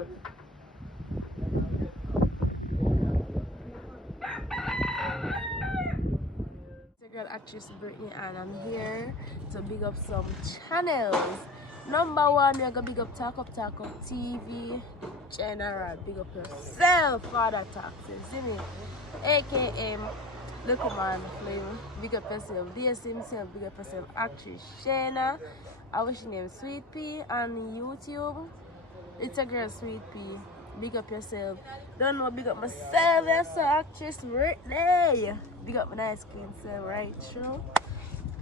It's your girl actress Brittany and I'm here to big up some channels. Number one, we're gonna big up Talk Up TV. General, big up yourself, Father Taxes, see me? AKA Little Man Flame, big up yourself, DS himself, big up yourself, actress Shayna. I wish your name Sweet Pea on YouTube. It's a girl Sweet Pea. Big up yourself. Don't know, big up myself, yes, sir, actress Brittany. Big up my nice skin, sir, right through.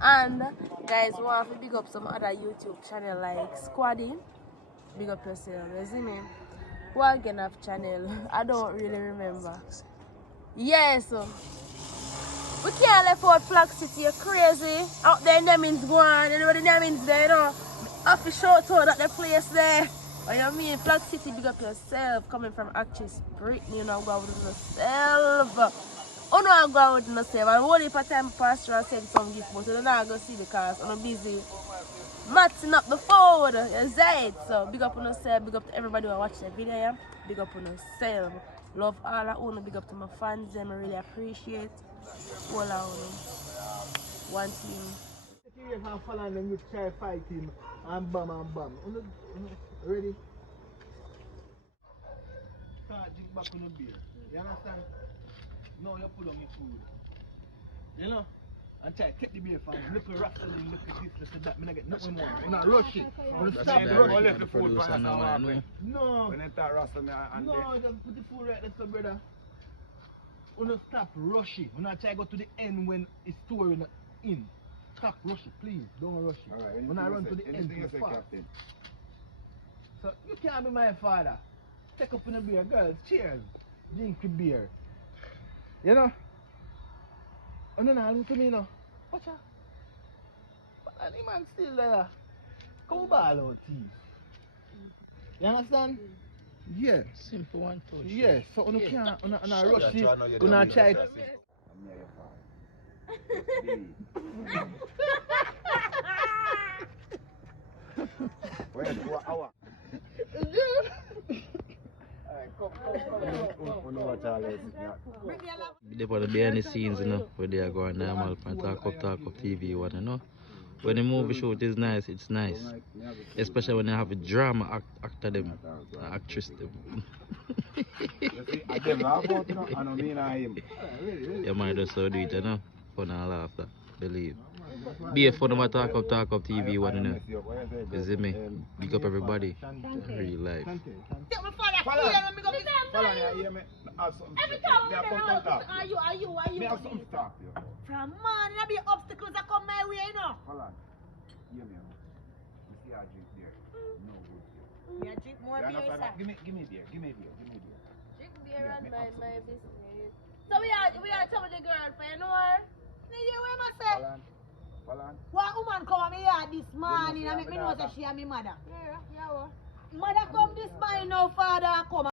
And guys, we want to big up some other YouTube channel like Squaddy. Big up yourself, you see me? One again of channel, I don't really remember. Yes, we can't left out Flag City, you're crazy. Out there, Nemins go on, you know the Nemins there, you know. Have to show to that the place there. What you mean? Flag City, big up yourself. Coming from actress Brittany, you know, go out with yourself. Oh no, I go out with yourself. And only for time pastor I send some gift, but you're not going to see because I'm busy matching up the food. You say it. So big up on yourself, big up to everybody who watch the video. Yeah? Big up on yourself. Love all I own, big up to my fans, them I really appreciate. All I own. One team. You can follow them, you try fight him and bam. Ready? Start drink back on the beer. You understand? Now you put on your food. You know? And try take the beer from him. Look at Rasta, look at this, look at that. I get nothing more. You're not rushing. You're stop rushing. Left the food for us No. when they start Rasta and No, just put the food right there, so brother. You don't stop rushing. You not try to go to the end when it's touring in. Stop rushing, please. Don't rush it. Alright, When I run to the end you too say, fast. Captain? So you can't be my father. Take up in a beer, girls. Cheers. Drink the beer. You know? Oh no, listen to me now. Watch out. But the man still there. Come ball out, thief. You understand? Yeah. Simple one touch. Yeah. So you can't rush it. try not get You not the try beer. it. I'm near your father. Where's the hour? They put the behind the scenes, you know, where they are going normal and Talk Up TV one, you know. When the movie shoot is nice, it's nice. Especially when they have a drama actor them, actress them. I them laugh out, you know, I don't mean him. You might just so do it, you know. Fun and laughter, believe. Be a fun of Talk Up TV one, you know. You see me? Big up everybody. Real life. Follow, you hear me? Every time I'm in the house, are you? Me have something to talk to you. From man, there be obstacles that come my way, you know. Hold on. Hear me out. You see I drink beer. No good beer. Me I drink more beer, sir. Give me beer. Drink beer and my business. So we are telling the girl, you know her? You hear what I say? Hold on. What woman come me here this morning and make me know that she and me mother? Yeah. Mother come this morning now, father come.